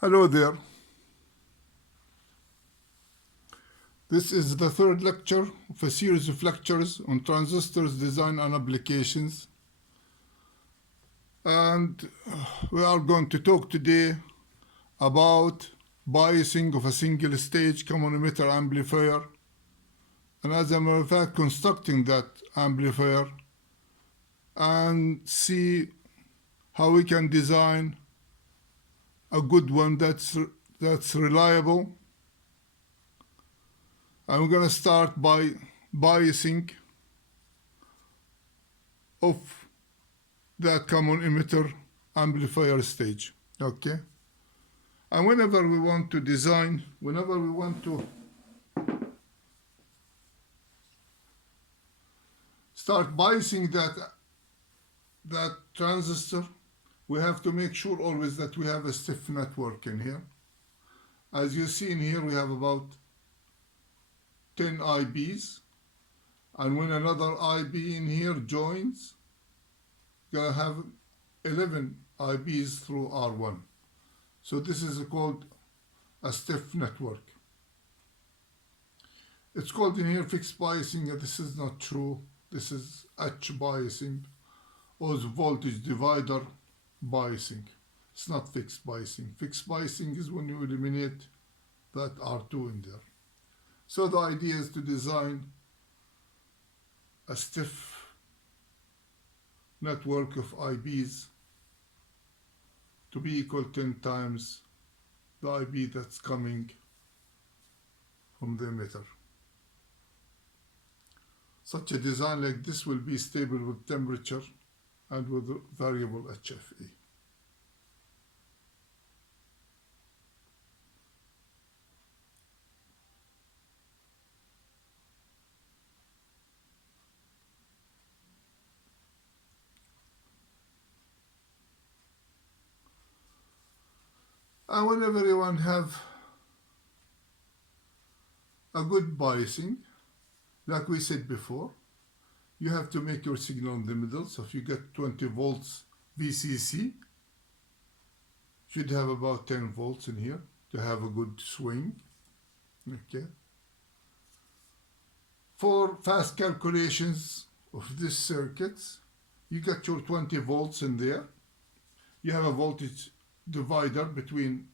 Hello there. This is the third lecture of a series of lectures on transistors design and applications. And we are going to talk today about biasing of a single stage common emitter amplifier. And as a matter of fact, constructing that amplifier and see how we can design a good one that's reliable. And we're going to start by biasing of that common emitter amplifier stage. Okay? And whenever we want to design, whenever we want to start biasing that transistor, we have to make sure always that we have a stiff network in here. As you see in here, we have about 10 IBs, and when another IB in here joins, you're going to have 11 IBs through R1. So this is called a stiff network. It's called in here fixed biasing. This is not true. This is H biasing or voltage divider biasing. It's not fixed biasing. Fixed biasing is when you eliminate that R2 in there. So the idea is to design a stiff network of IBs to be equal 10 times the IB that's coming from the emitter. Such a design like this will be stable with temperature and with variable HFE. And whenever you want to have a good biasing, like we said before, you have to make your signal in the middle. So if you get 20 volts VCC, should have about 10 volts in here to have a good swing. Okay. For fast calculations of this circuits, you got your 20 volts in there. You have a voltage divider between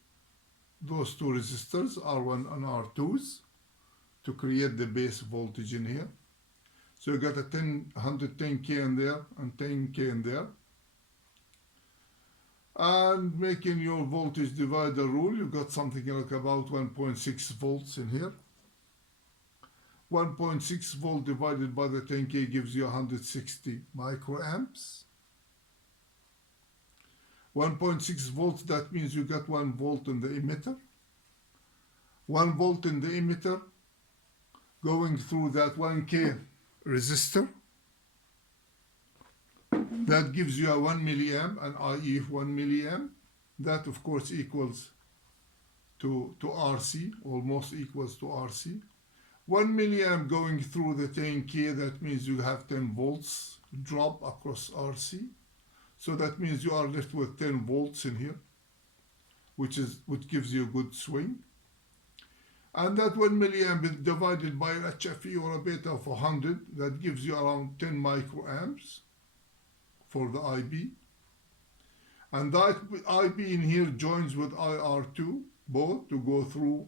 those two resistors, R1 and R2s, to create the base voltage in here. So you got a 110K in there and 10K in there. And making your voltage divider rule, you got something like about 1.6 volts in here. 1.6 volt divided by the 10K gives you 160 microamps. 1.6 volts, that means you got 1 volt in the emitter. 1 volt in the emitter going through that 1K resistor. That gives you a 1 milliamp, and i.e. 1 milliamp. That of course equals to RC, almost equals to RC. 1 milliamp going through the 10K, that means you have 10 volts drop across RC. So that means you are left with 10 volts in here, which gives you a good swing. And that 1 milliamp is divided by HFE or a beta of 100, that gives you around 10 microamps for the IB. And that IB in here joins with IR2, both to go through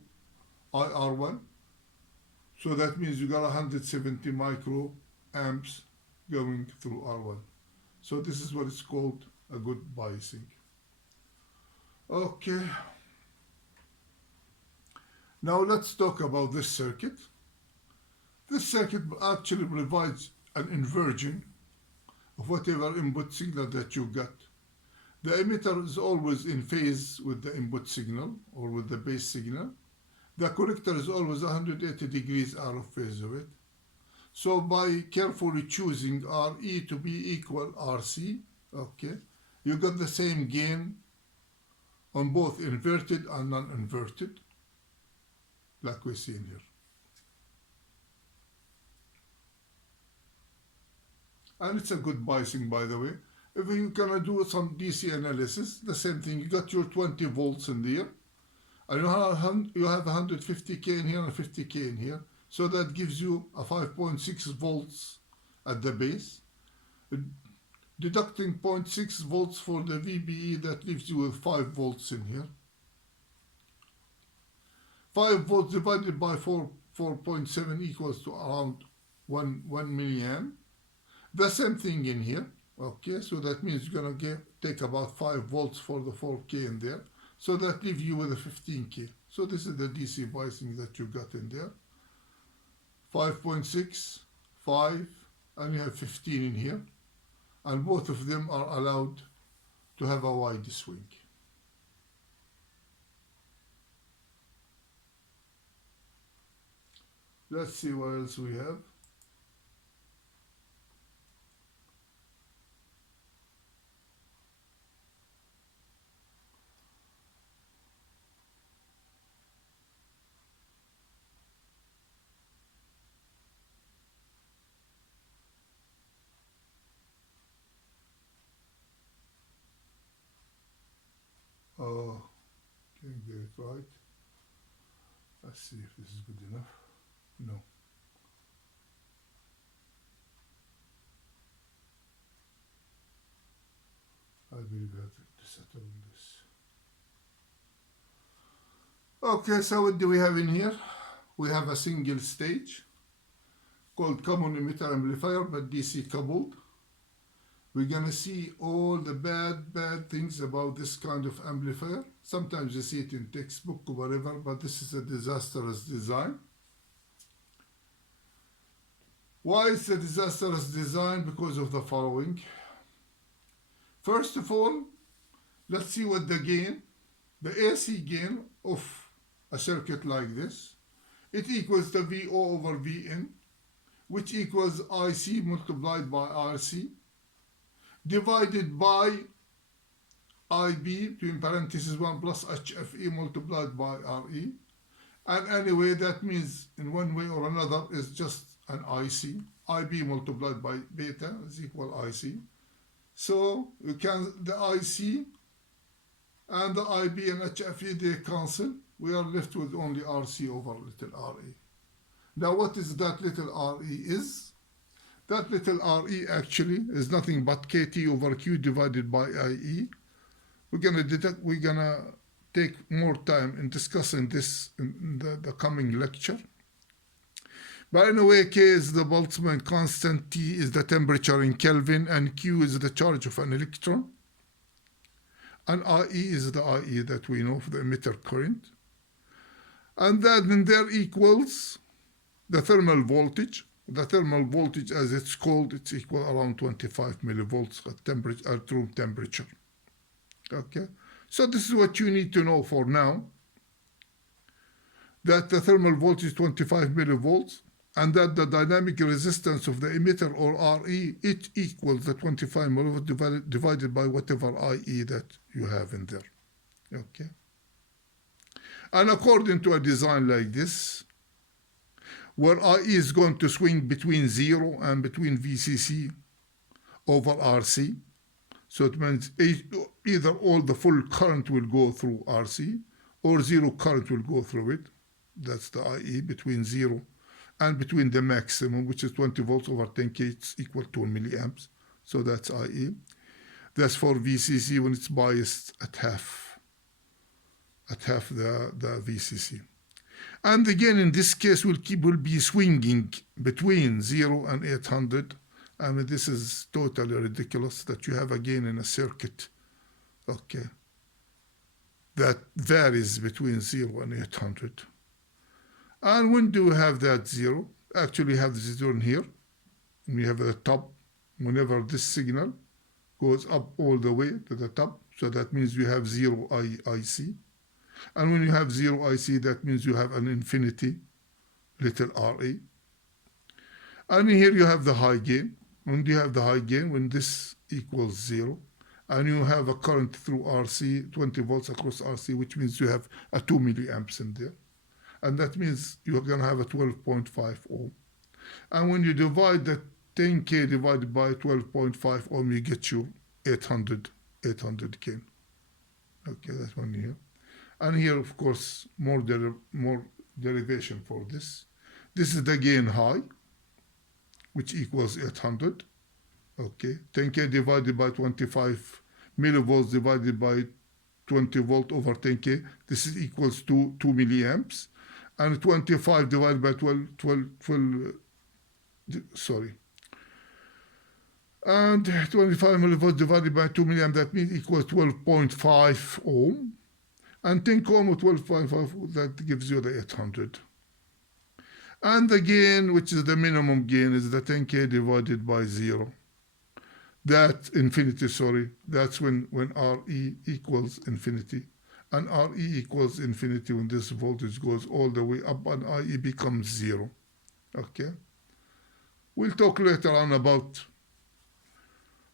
IR1. So that means you got 170 microamps going through R1. So this is what it's called a good biasing. Okay. Now let's talk about this circuit. This circuit actually provides an inversion of whatever input signal that you got. The emitter is always in phase with the input signal or with the base signal. The collector is always 180 degrees out of phase of it. So by carefully choosing RE to be equal RC, okay, you got the same gain on both inverted and non-inverted, like we see in here. And it's a good biasing, by the way. If you're gonna do some DC analysis, the same thing, you got your 20 volts in there. And you have 150K in here and 50K in here. So that gives you a 5.6 volts at the base. Deducting 0.6 volts for the VBE, that leaves you with 5 volts in here. 5 volts divided by 4.7 equals to around 1 milliamp. The same thing in here. Okay, so that means you're going to take about 5 volts for the 4K in there. So that leaves you with a 15K. So this is the DC biasing that you got in there. 5.6, 5, and you have 15 in here. And both of them are allowed to have a wide swing. Let's see what else we have. Oh, can't get it right. Let's see if this is good enough. No. I believe I have to settle on this. Okay, so what do we have in here? We have a single stage called common emitter amplifier, but DC coupled. We're gonna see all the bad things about this kind of amplifier. Sometimes you see it in textbook or whatever, but this is a disastrous design. Why is a disastrous design? Because of the following. First of all, let's see what the gain, the AC gain of a circuit like this. It equals the VO over VN, which equals IC multiplied by RC, divided by IB, between parentheses 1 plus HFE multiplied by RE. And anyway, that means in one way or another is just an IC. IB multiplied by beta is equal IC. So you can, the IC and the IB and HFE, they cancel. We are left with only RC over little RE. Now what is that little RE is? That little RE actually is nothing but KT over Q divided by IE. We're gonna take more time in discussing this in the coming lecture. But anyway, K is the Boltzmann constant, T is the temperature in Kelvin, and Q is the charge of an electron. And IE is the IE that we know for the emitter current. And then there equals the thermal voltage. The thermal voltage, as it's called, it's equal around 25 millivolts at room temperature. Okay, so this is what you need to know for now. That the thermal voltage is 25 millivolts, and that the dynamic resistance of the emitter or RE, it equals the 25 millivolts divided by whatever IE that you have in there. Okay. And according to a design like this, where IE is going to swing between 0 and between VCC over RC. So it means either all the full current will go through RC or zero current will go through it. That's the IE between 0 and between the maximum, which is 20 volts over 10K, it's equal to 1 milliamps. So that's IE. That's for VCC when it's biased at half the VCC. And again, in this case, will be swinging between 0 and 800. I mean, this is totally ridiculous that you have again in a circuit, okay, that varies between 0 and 800. And when do we have that 0? Actually, you have the 0 in here. And we have the top. Whenever this signal goes up all the way to the top, so that means you have 0 IC. And when you have 0 IC, that means you have an infinity little RE. And here you have the high gain. When you have the high gain, when this equals 0, and you have a current through RC, 20 volts across RC, which means you have a 2 milliamps in there. And that means you're going to have a 12.5 ohm. And when you divide the 10K divided by 12.5 ohm, you get your 800 gain. Okay, that's one here. And here, of course, more derivation for this. This is the gain high, which equals 800. Okay, 10K divided by 25 millivolts divided by 20 volt over 10K. This is equals to 2 milliamps. And 25 divided by 12 sorry. And 25 millivolts divided by 2 milliamps, that means equals 12.5 ohm. And 10 ohm of 12.5, that gives you the 800. And the gain, which is the minimum gain, is the 10K divided by 0. That infinity, sorry, that's when RE equals infinity. And RE equals infinity when this voltage goes all the way up and IE becomes 0. Okay? We'll talk later on about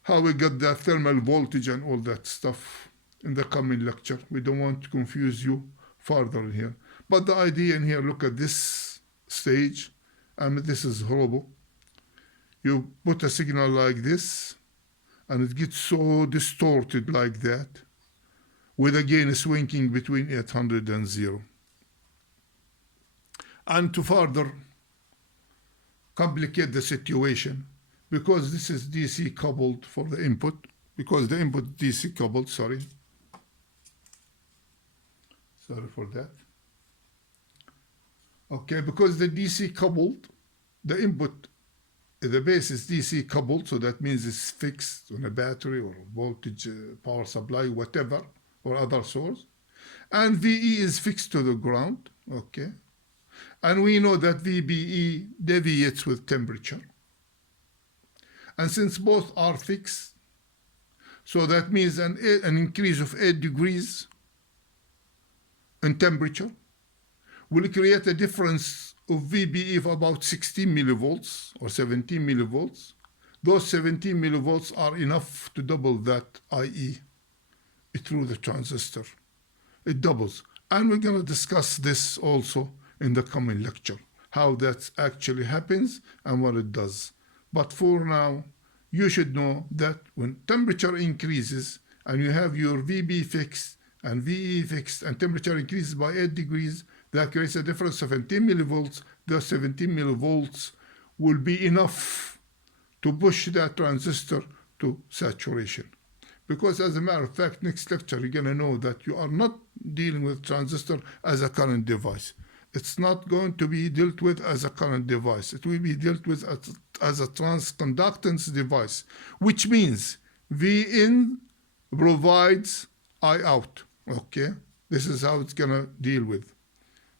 how we got the thermal voltage and all that stuff in the coming lecture. We don't want to confuse you further in here. But the idea in here, look at this stage, and this is horrible. You put a signal like this, and it gets so distorted like that, with a gain swinging between 800 and 0. And to further complicate the situation, because this is DC coupled for the input, because the input DC coupled, sorry for that. Okay, because the DC coupled, the input, the base is DC coupled, so that means it's fixed on a battery or a voltage power supply, whatever, or other source. And VE is fixed to the ground, okay? And we know that VBE deviates with temperature. And since both are fixed, so that means an increase of 8 degrees in temperature will create a difference of VBE of about 16 millivolts or 17 millivolts. Those 17 millivolts are enough to double that IE through the transistor. It doubles. And we're going to discuss this also in the coming lecture, how that actually happens and what it does. But for now, you should know that when temperature increases and you have your VB fixed and VE fixed and temperature increases by 8 degrees, that creates a difference of 17 millivolts. Those 17 millivolts will be enough to push that transistor to saturation. Because as a matter of fact, next lecture, you're going to know that you are not dealing with transistor as a current device. It's not going to be dealt with as a current device. It will be dealt with as a transconductance device, which means V in provides I out. Okay? This is how it's going to deal with.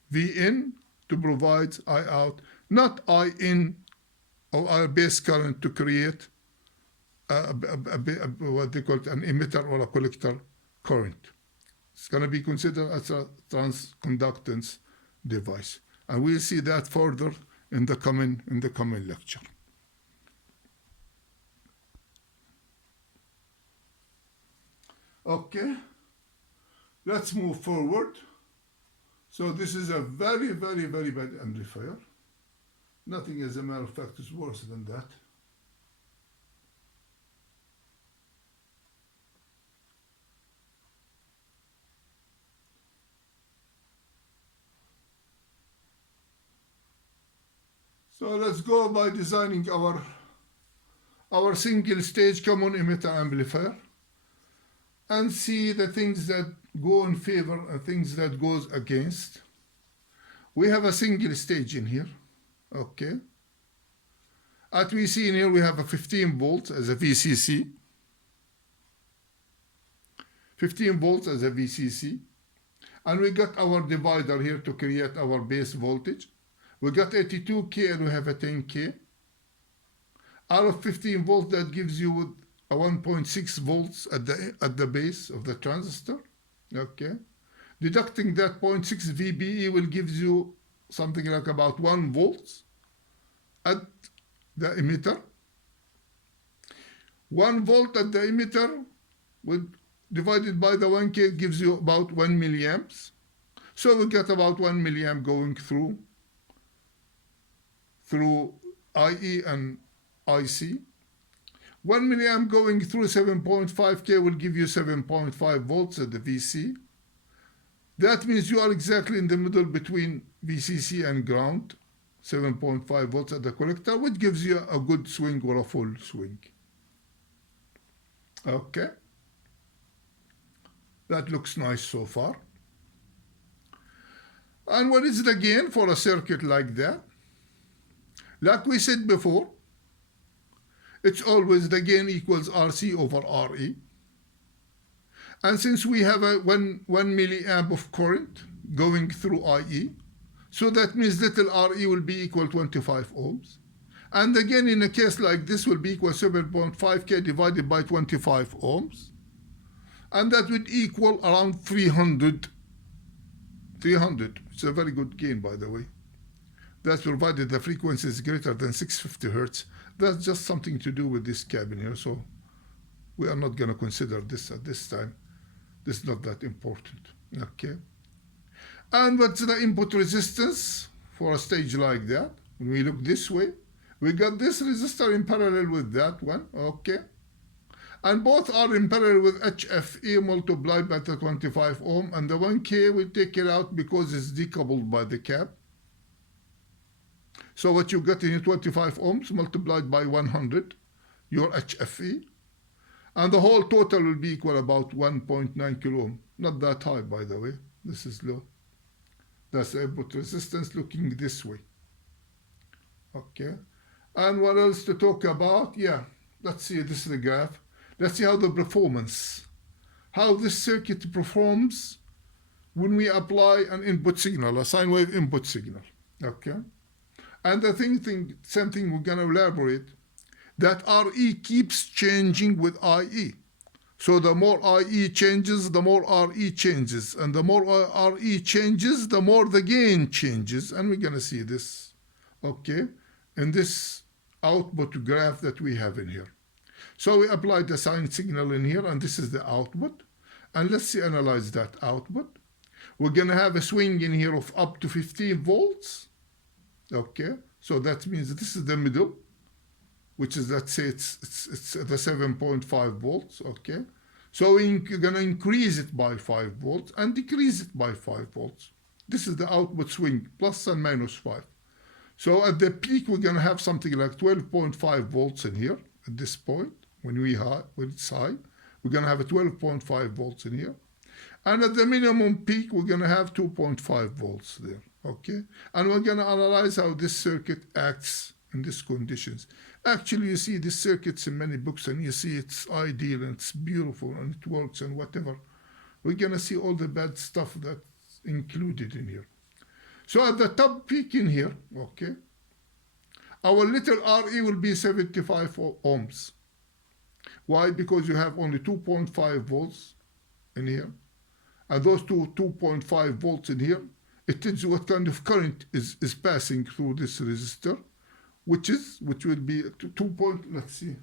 V in to provide I out, not I in or I base current to create what they call it, an emitter or a collector current. It's going to be considered as a transconductance device. And we'll see that further in the coming lecture. Okay, let's move forward. So this is a very, very, very bad amplifier. Nothing, as a matter of fact, is worse than that. So let's go by designing our single stage common emitter amplifier and see the things that go in favor and things that goes against. We have a single stage in here, okay? As we see in here, we have a 15 volts as a VCC. 15 volts as a VCC. And we got our divider here to create our base voltage. We got 82K and we have a 10K. Out of 15 volts, that gives you a 1.6 volts at the base of the transistor. Okay. Deducting that 0.6 VBE will give you something like about 1 volt at the emitter. 1 volt at the emitter divided by the 1K gives you about 1 milliamps. So we get about 1 milliamp going through IE and IC. 1 milliamp going through 7.5K will give you 7.5 volts at the VC. That means you are exactly in the middle between VCC and ground, 7.5 volts at the collector, which gives you a good swing or a full swing. Okay, that looks nice so far. And what is the gain for a circuit like that? Like we said before, it's always the gain equals RC over RE. And since we have a 1 milliamp of current going through IE, so that means little RE will be equal 25 ohms. And again, in a case like this, will be equal 7.5K divided by 25 ohms. And that would equal around 300. 300. It's a very good gain, by the way. That's provided the frequency is greater than 650 hertz. That's just something to do with this cabin here, so we are not going to consider this at this time. This is not that important. Okay. And what's the input resistance for a stage like that? When we look this way, we got this resistor in parallel with that one. Okay. And both are in parallel with HFE multiplied by the 25 ohm, and the 1K we take it out because it's decoupled by the cap. So what you get in 25 ohms multiplied by 100, your HFE, and the whole total will be equal about 1.9 kilo ohm. Not that high, by the way. This is low. That's the input resistance looking this way. Okay. And what else to talk about? Yeah, let's see, this is the graph. Let's see how the performance, how this circuit performs when we apply an input signal, a sine wave input signal. Okay. And the same thing we're going to elaborate, that RE keeps changing with IE. So the more IE changes, the more RE changes. And the more RE changes, the more the gain changes. And we're going to see this, okay, in this output graph that we have in here. So we applied the sine signal in here, and this is the output. And let's analyze that output. We're going to have a swing in here of up to 15 volts. Okay, so that means this is the middle, which is, let's say it's the 7.5 volts. Okay, so we're going to increase it by 5 volts and decrease it by 5 volts. This is the output swing, plus and minus 5. So at the peak, we're going to have something like 12.5 volts in here at this point. When it's high, we're going to have a 12.5 volts in here. And at the minimum peak, we're going to have 2.5 volts there. Okay, and we're going to analyze how this circuit acts in these conditions. Actually, you see these circuits in many books, and you see it's ideal and it's beautiful and it works and whatever. We're going to see all the bad stuff that's included in here. So at the top peak in here, okay, our little RE will be 75 ohms. Why? Because you have only 2.5 volts in here, and those 2.5 volts in here, it tells you what kind of current is passing through this resistor, which will be 2. Let's see.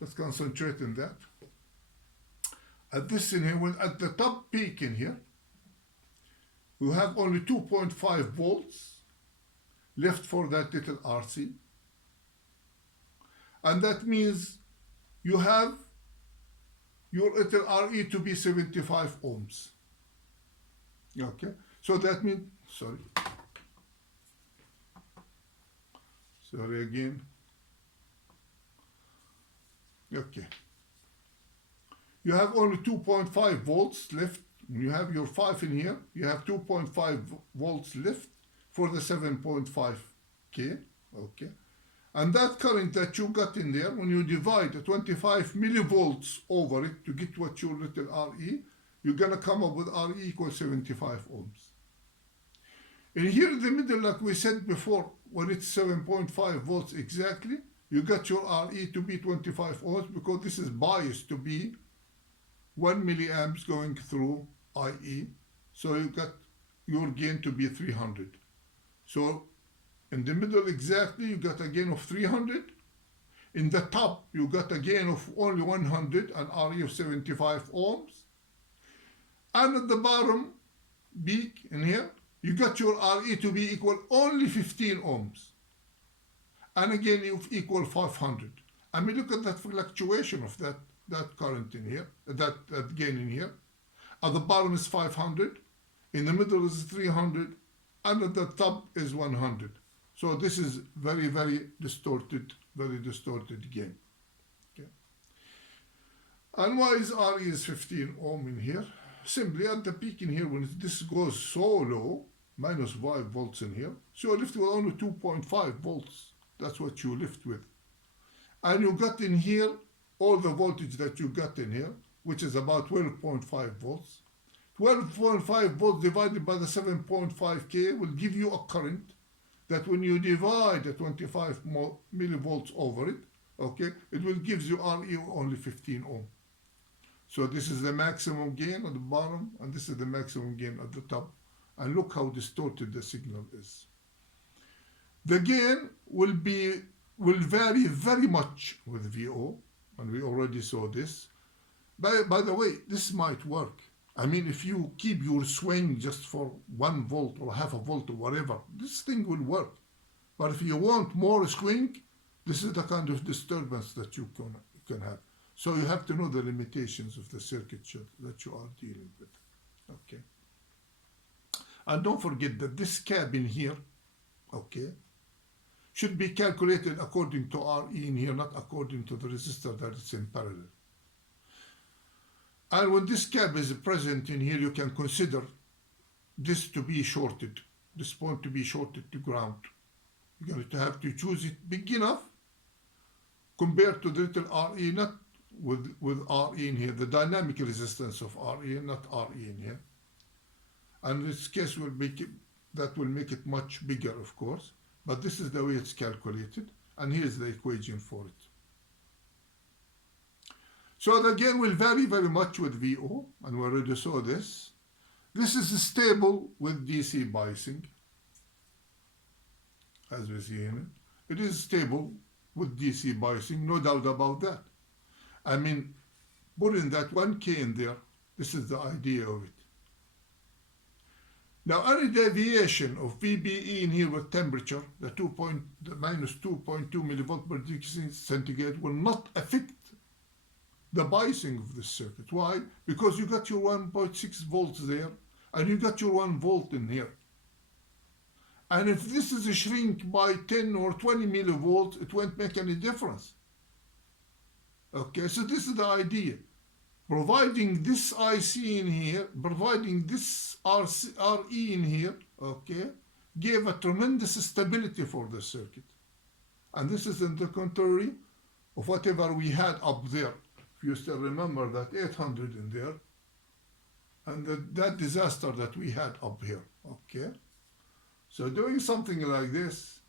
Let's concentrate on that. At this in here, when at the top peak in here, we have only 2.5 volts left for that little RC. And that means you have your little RE to be 75 ohms. Okay. So that means, sorry again. Okay. You have only 2.5 volts left. You have your 5 in here. You have 2.5 volts left for the 7.5K. Okay. And that current that you got in there, when you divide the 25 millivolts over it to get what your little RE, you're going to come up with RE equals 75 ohms. And here in the middle, like we said before, when it's 7.5 volts exactly, you got your RE to be 25 ohms because this is biased to be 1 milliamps going through IE. So you got your gain to be 300. So in the middle exactly, you got a gain of 300. In the top, you got a gain of only 100 and RE of 75 ohms. And at the bottom peak in here, you got your RE to be equal only 15 ohms. And again, you equal 500. I mean, look at that fluctuation of that current in here, that gain in here. At the bottom is 500. in the middle is 300, and at the top is 100. So this is very distorted gain. Okay. And why is RE is 15 ohm in here? Simply at the peak in here, when this goes so low, minus 5 volts in here, so you lift with only 2.5 volts. That's what you lift with. And you got in here all the voltage that you got in here, which is about 12.5 volts. 12.5 volts divided by the 7.5K will give you a current that when you divide the 25 millivolts over it, okay, it will give you RE only 15 ohm. So this is the maximum gain at the bottom, and this is the maximum gain at the top. And look how distorted the signal is. The gain will vary very much with VO, and we already saw this. By the way, this might work. I mean, if you keep your swing just for 1 volt or half a volt or whatever, this thing will work. But if you want more swing, this is the kind of disturbance that you can have. So you have to know the limitations of the circuit that you are dealing with. Okay. And don't forget that this cap in here, okay, should be calculated according to RE in here, not according to the resistor that is in parallel. And when this cap is present in here, you can consider this to be shorted, this point to be shorted to ground. You're going to have to choose it big enough compared to the little RE, not with RE in here, the dynamic resistance of RE, not RE in here. And this case will make it much bigger, of course, but this is the way it's calculated, and here's the equation for it. So the gain will vary very much with VO, and we already saw this. This is stable with DC biasing, as we see in it. It is stable with DC biasing, no doubt about that. I mean, putting that 1K in there, this is the idea of it. Now, any deviation of VBE in here with temperature, the minus 2.2 millivolt per degree centigrade, will not affect the biasing of this circuit. Why? Because you got your 1.6 volts there, and you got your 1 volt in here. And if this is a shrink by 10 or 20 millivolts, it won't make any difference. Okay, so this is the idea. Providing this IC in here, providing this RE in here, okay, gave a tremendous stability for the circuit. And this is in the contrary of whatever we had up there. If you still remember that 800 in there, and that disaster that we had up here, okay? So doing something like this,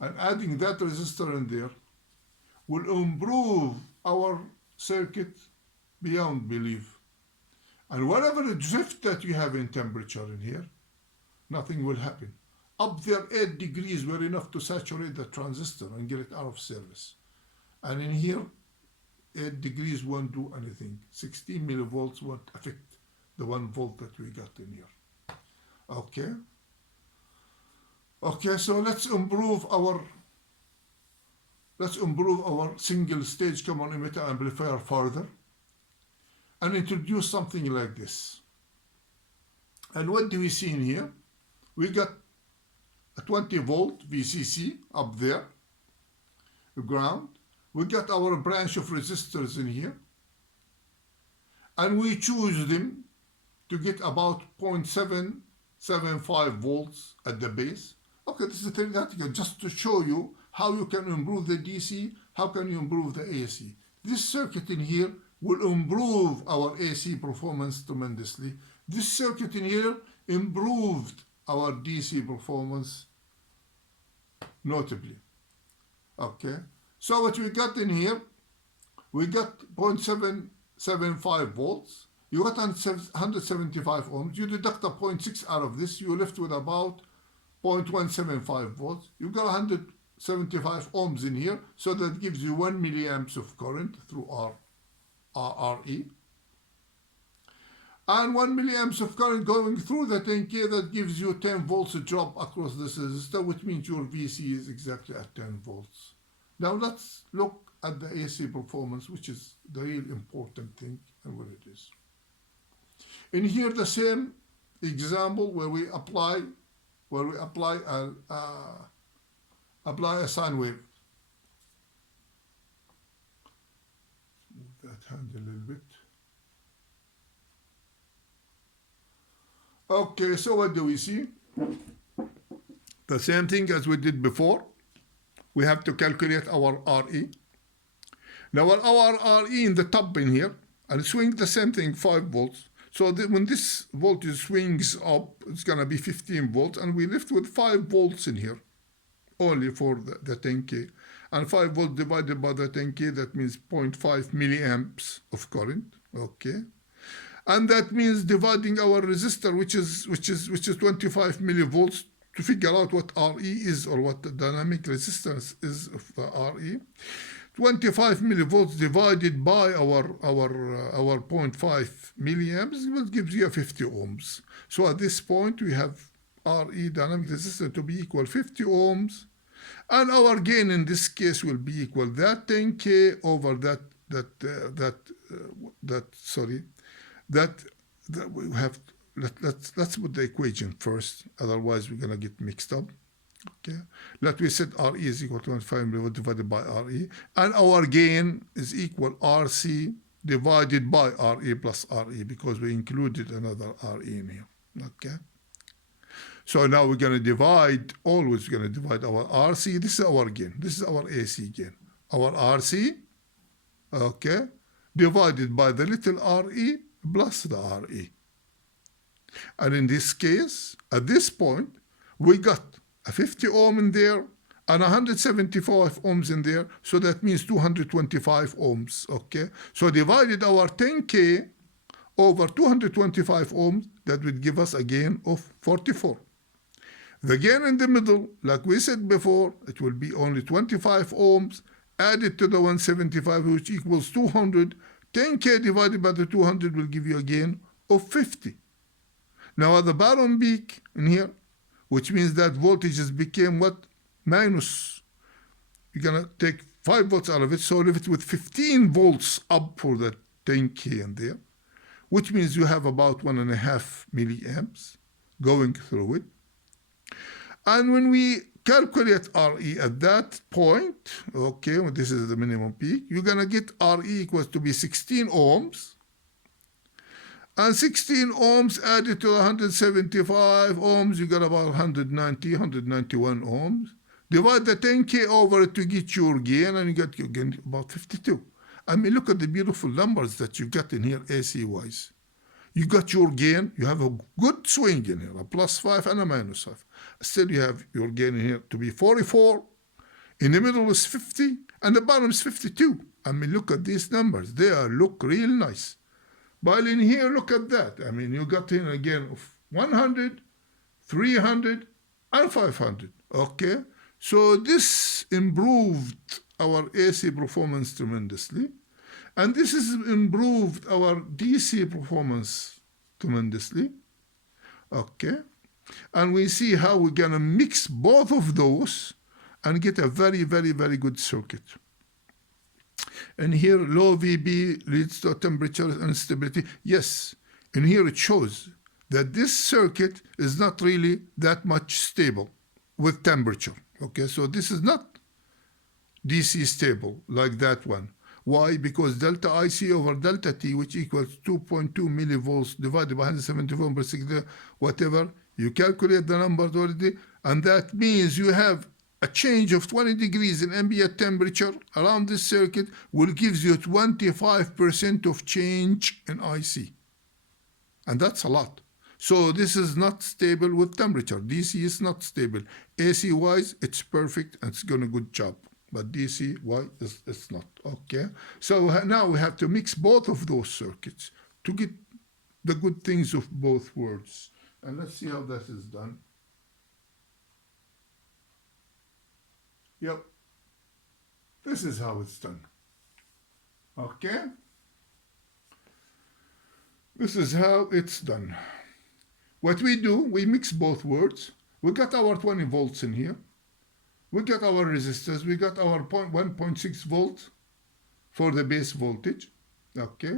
and adding that resistor in there, will improve our circuit beyond belief. And whatever drift that you have in temperature in here, nothing will happen. Up there, 8 degrees were enough to saturate the transistor and get it out of service. And in here, 8 degrees won't do anything. 16 millivolts won't affect the 1 volt that we got in here. Okay? Okay, so let's improve our single stage common emitter amplifier further and introduce something like this. And what do we see in here? We got a 20 volt VCC up there, ground. We got our branch of resistors in here, and we choose them to get about 0.775 volts at the base. Okay, this is theoretical, just to show you how you can improve the DC, how can you improve the AC. This circuit in here will improve our AC performance tremendously. This circuit in here improved our DC performance notably. Okay, so what we got in here, we got 0.775 volts. You got 175 ohms. You deduct a 0.6 out of this, you're left with about 0.175 volts. You got 175 ohms in here, so that gives you 1 milliamps of current through RE. And 1 milliamps of current going through the 10K, that gives you 10 volts drop across this resistor, which means your VC is exactly at 10 volts. Now let's look at the AC performance, which is the real important thing and what it is. In here, the same example where we apply a sine wave. Move that hand a little bit. Okay, so what do we see? The same thing as we did before. We have to calculate our RE. Now our RE in the top in here, and swing the same thing, 5 volts. So when this voltage swings up, it's going to be 15 volts, and we left with 5 volts in here, only for the 10K. And 5 volts divided by the 10K, that means 0.5 milliamps of current, okay? And that means dividing our resistor, which is 25 millivolts, to figure out what RE is, or what the dynamic resistance is of the RE. 25 millivolts divided by our 0.5 milliamps will give you 50 ohms. So at this point we have RE dynamic resistance to be equal 50 ohms, and our gain in this case will be equal that 10K over that we have. Let's put the equation first, otherwise we're gonna get mixed up. Okay, let we set RE is equal to 25 millivolts divided by RE, and our gain is equal RC divided by RE plus RE, because we included another RE in here. Okay, so now we're going to divide, always going to divide our RC. This is our gain, this is our AC gain, our RC, okay, divided by the little RE plus the RE. And in this case, at this point, we got a 50 ohm in there and 175 ohms in there, so that means 225 ohms, okay? So divided our 10K over 225 ohms, that would give us a gain of 44. The gain in the middle, like we said before, it will be only 25 ohms added to the 175, which equals 200. 10K divided by the 200 will give you a gain of 50. Now at the bottom peak in here, which means that voltages became what? Minus. You're going to take 5 volts out of it, so leave it with 15 volts up for the 10K in there, which means you have about 1.5 milliamps going through it. And when we calculate RE at that point, okay, well, this is the minimum peak, you're going to get RE equals to be 16 ohms. And 16 ohms added to 175 ohms, you got about 191 ohms. Divide the 10K over it to get your gain, and you get your gain about 52. I mean, look at the beautiful numbers that you got in here AC-wise. You got your gain, you have a good swing in here, a +5 and a -5. Still, you have your gain in here to be 44. In the middle is 50, and the bottom is 52. I mean, look at these numbers. They look real nice. While in here, look at that. I mean, you got in a gain of 100, 300, and 500. Okay? So this improved our AC performance tremendously. And this has improved our DC performance tremendously. Okay? And we see how we're going to mix both of those and get a very, very, very good circuit. And here, low VB leads to temperature instability. Yes, in here it shows that this circuit is not really that much stable with temperature. Okay, so this is not DC stable like that one. Why? Because delta IC over delta T, which equals 2.2 millivolts divided by 174 per second, whatever, you calculate the numbers already, and that means you have a change of 20 degrees in ambient temperature around this circuit will give you 25% of change in IC. And that's a lot. So this is not stable with temperature. DC is not stable. AC-wise, it's perfect and it's doing a good job. But DC-wise, it's not. Okay? So now we have to mix both of those circuits to get the good things of both worlds. And let's see how that is done. Yep, this is how it's done. Okay? This is how it's done. What we do, we mix both words. We got our 20 volts in here. We got our resistors. We got our 1.6 volts for the base voltage. Okay?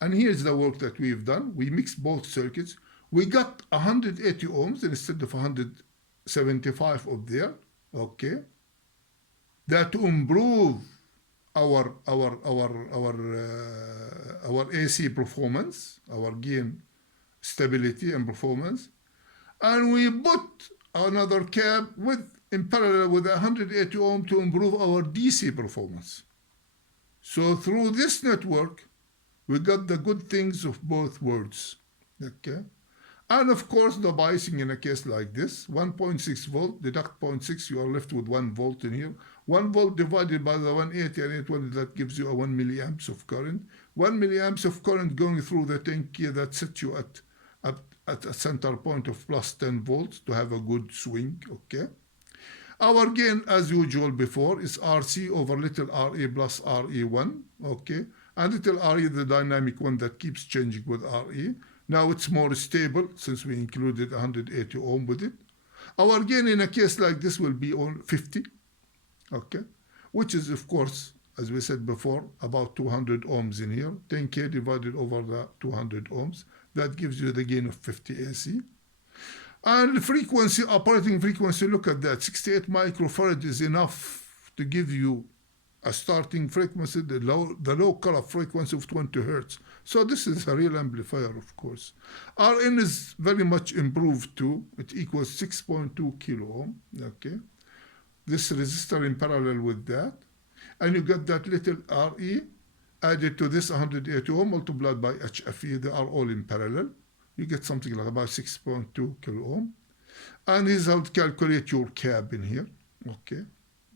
And here's the work that we've done. We mixed both circuits. we got 180 ohms instead of 175 of there, okay? That to improve our AC performance, our gain stability and performance, and we put another cap in parallel with 180 ohm to improve our DC performance. So through this network, we got the good things of both worlds, okay? And of course, the biasing in a case like this, 1.6 volt, deduct 0.6, you are left with 1 volt in here. 1 volt divided by the 180 and 820, that gives you a 1 milliamps of current. 1 milliamps of current going through the tank here, that sets you at a center point of plus 10 volts to have a good swing, okay? Our gain, as usual before, is RC over little RE plus RE1, okay? And little RE, the dynamic one that keeps changing with RE. Now it's more stable since we included 180 ohm with it. Our gain in a case like this will be on 50, okay? Which is, of course, as we said before, about 200 ohms in here. 10K divided over the 200 ohms. That gives you the gain of 50 AC. And the frequency, operating frequency, look at that. 68 microfarad is enough to give you a starting frequency, the low cutoff frequency of 20 hertz. So this is a real amplifier, of course. Rn is very much improved too. It equals 6.2 kilo ohm, okay? This resistor in parallel with that. And you get that little Re added to this 180 ohm multiplied by HFE. They are all in parallel. You get something like about 6.2 kilo ohm. And here's how to calculate your cap in here, okay?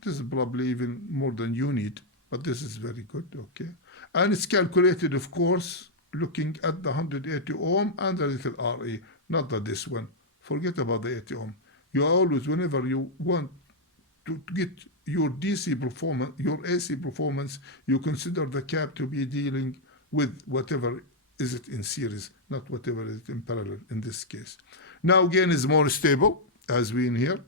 This is probably even more than you need, but this is very good, okay? And it's calculated, of course, looking at the 180 ohm and the little Re, not this one. Forget about the 80 ohm. You always, whenever you want to get your DC performance, your AC performance, you consider the cap to be dealing with whatever is it in series, not whatever is it in parallel in this case. Now gain is more stable, as we in here.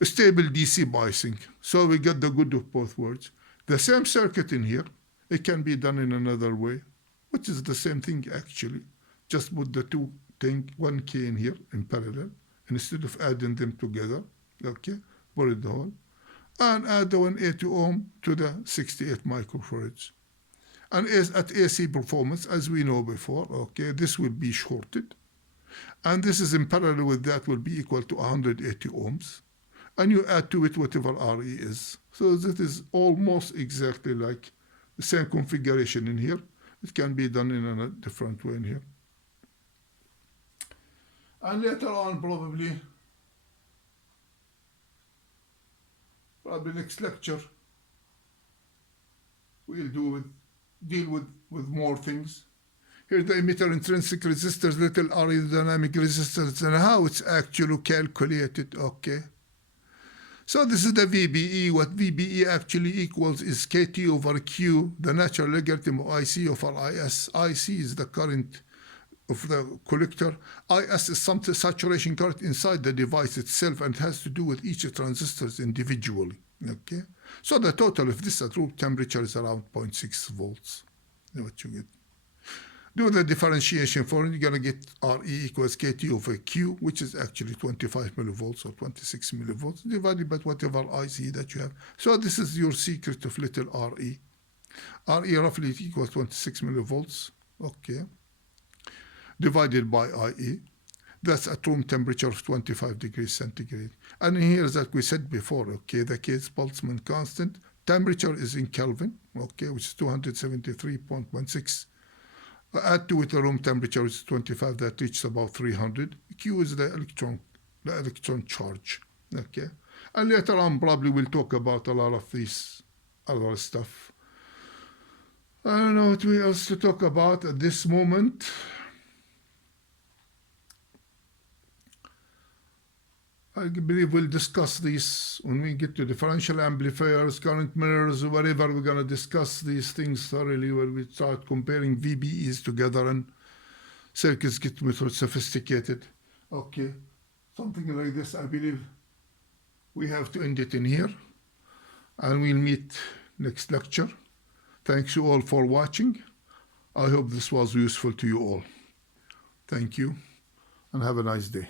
A stable DC biasing. So we get the good of both worlds. The same circuit in here, it can be done in another way, which is the same thing actually. Just put the two thing, 1K in here in parallel, instead of adding them together, okay? Put it the whole. And add the 180 ohm to the 68 microfarads. And at AC performance, as we know before, okay, this will be shorted. And this is in parallel with that will be equal to 180 ohms. And you add to it whatever RE is. So that is almost exactly like the same configuration in here. It can be done in a different way in here. And later on, probably next lecture, we'll deal with more things. Here's the emitter intrinsic resistors, little RE dynamic resistors, and how it's actually calculated, okay? So this is the VBE. What VBE actually equals is KT over Q, the natural logarithm of IC over IS. IC is the current of the collector. IS is some saturation current inside the device itself and has to do with each transistor individually. Okay, so the total of this at room temperature is around 0.6 volts. That's what you get. Do the differentiation for it, you're going to get RE equals KT over Q, which is actually 25 millivolts or 26 millivolts, divided by whatever IC that you have. So this is your secret of little RE. RE roughly equals 26 millivolts, okay, divided by IE. That's at room temperature of 25 degrees centigrade. And here, as we said before, okay, the K-Boltzmann constant, temperature is in Kelvin, okay, which is 273.16. Add to it the room temperature is 25, that reaches about 300. Q is the electron charge, okay? And later on, probably we'll talk about a lot of this other stuff. I don't know what else to talk about at this moment. I believe we'll discuss these when we get to differential amplifiers, current mirrors, whatever. We're going to discuss these things thoroughly when we start comparing VBEs together and circuits get more sophisticated. Okay, something like this, I believe we have to end it in here. And we'll meet next lecture. Thanks you all for watching. I hope this was useful to you all. Thank you. and have a nice day.